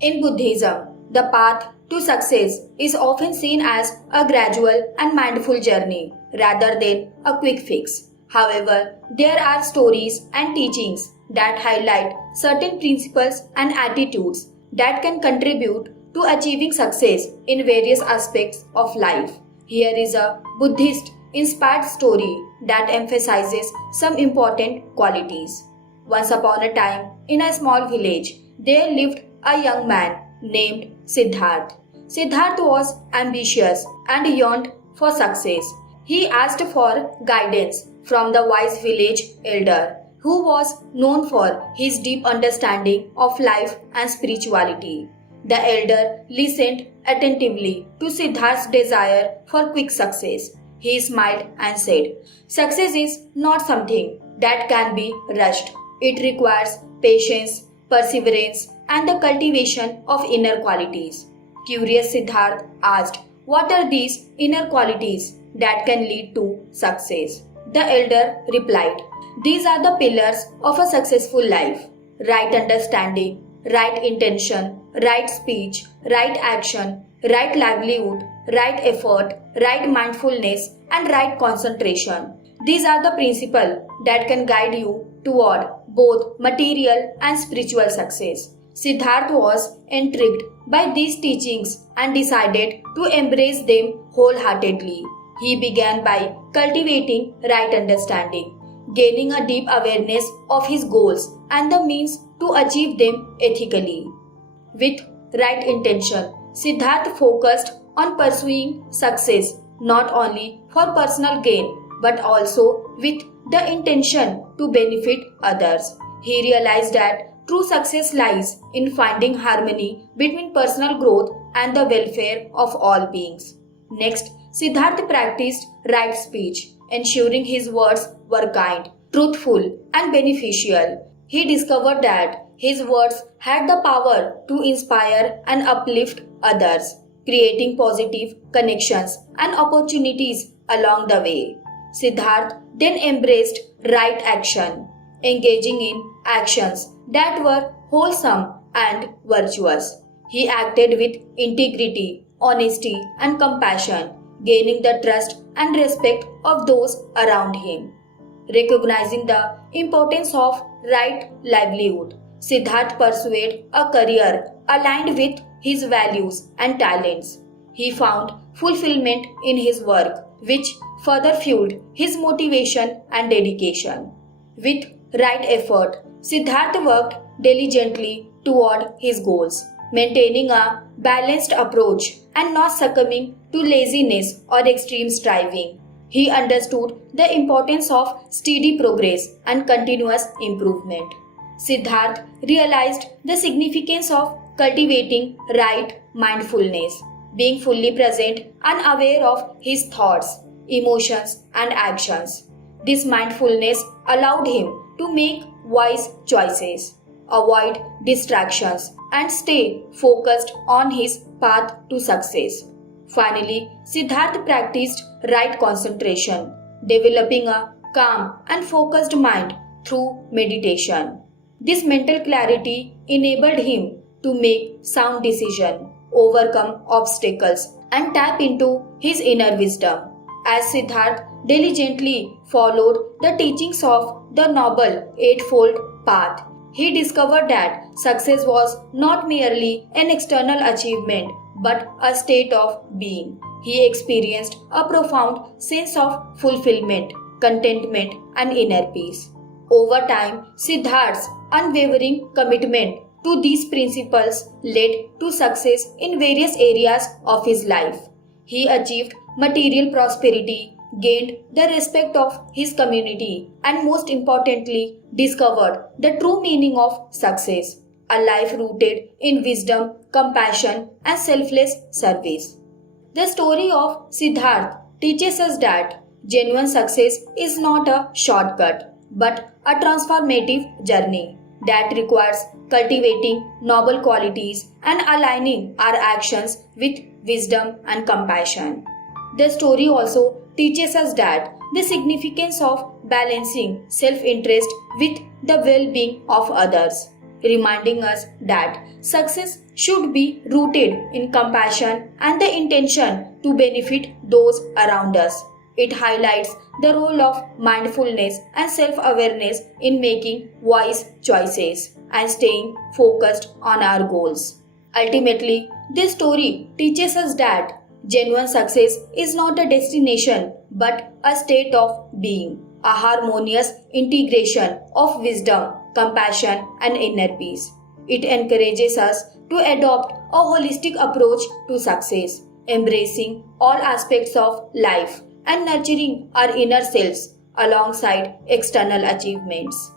In Buddhism, the path to success is often seen as a gradual and mindful journey rather than a quick fix. However, there are stories and teachings that highlight certain principles and attitudes that can contribute to achieving success in various aspects of life. Here is a Buddhist inspired story that emphasizes some important qualities. Once upon a time, in a small village, there lived a young man named Siddharth. Siddharth was ambitious and yearned for success. He asked for guidance from the wise village elder, who was known for his deep understanding of life and spirituality. The elder listened attentively to Siddharth's desire for quick success. He smiled and said, "Success is not something that can be rushed. It requires patience, perseverance, and the cultivation of inner qualities." Curious Siddharth asked, "What are these inner qualities that can lead to success?" The elder replied, "These are the pillars of a successful life: right understanding, right intention, right speech, right action, right livelihood, right effort, right mindfulness, and right concentration. These are the principles that can guide you toward both material and spiritual success." Siddharth was intrigued by these teachings and decided to embrace them wholeheartedly. He began by cultivating right understanding, gaining a deep awareness of his goals and the means to achieve them ethically. With right intention, Siddharth focused on pursuing success not only for personal gain but also with the intention to benefit others. He realized that true success lies in finding harmony between personal growth and the welfare of all beings. Next, Siddharth practiced right speech, ensuring his words were kind, truthful, and beneficial. He discovered that his words had the power to inspire and uplift others, creating positive connections and opportunities along the way. Siddharth then embraced right action, engaging in actions that were wholesome and virtuous. He acted with integrity, honesty, and compassion, gaining the trust and respect of those around him. Recognizing the importance of right livelihood, Siddharth pursued a career aligned with his values and talents. He found fulfillment in his work, which further fueled his motivation and dedication. With right effort, Siddharth worked diligently toward his goals, maintaining a balanced approach and not succumbing to laziness or extreme striving. He understood the importance of steady progress and continuous improvement. Siddharth realized the significance of cultivating right mindfulness, being fully present and aware of his thoughts, emotions, and actions. This mindfulness allowed him to make wise choices, avoid distractions, and stay focused on his path to success. Finally, Siddharth practiced right concentration, developing a calm and focused mind through meditation. This mental clarity enabled him to make sound decisions, overcome obstacles, and tap into his inner wisdom. As Siddharth diligently followed the teachings of the Noble Eightfold Path, he discovered that success was not merely an external achievement but a state of being. He experienced a profound sense of fulfillment, contentment, and inner peace. Over time, Siddharth's unwavering commitment to these principles led to success in various areas of his life. He achieved material prosperity, gained the respect of his community, and most importantly, discovered the true meaning of success, a life rooted in wisdom, compassion, and selfless service. The story of Siddharth teaches us that genuine success is not a shortcut, but a transformative journey that requires cultivating noble qualities and aligning our actions with wisdom and compassion. The story also teaches us that the significance of balancing self-interest with the well-being of others. reminding us that success should be rooted in compassion and the intention to benefit those around us. It highlights the role of mindfulness and self awareness in making wise choices and staying focused on our goals. Ultimately, this story teaches us that genuine success is not a destination but a state of being, a harmonious integration of wisdom, compassion, and inner peace. It encourages us to adopt a holistic approach to success, embracing all aspects of life and nurturing our inner selves alongside external achievements.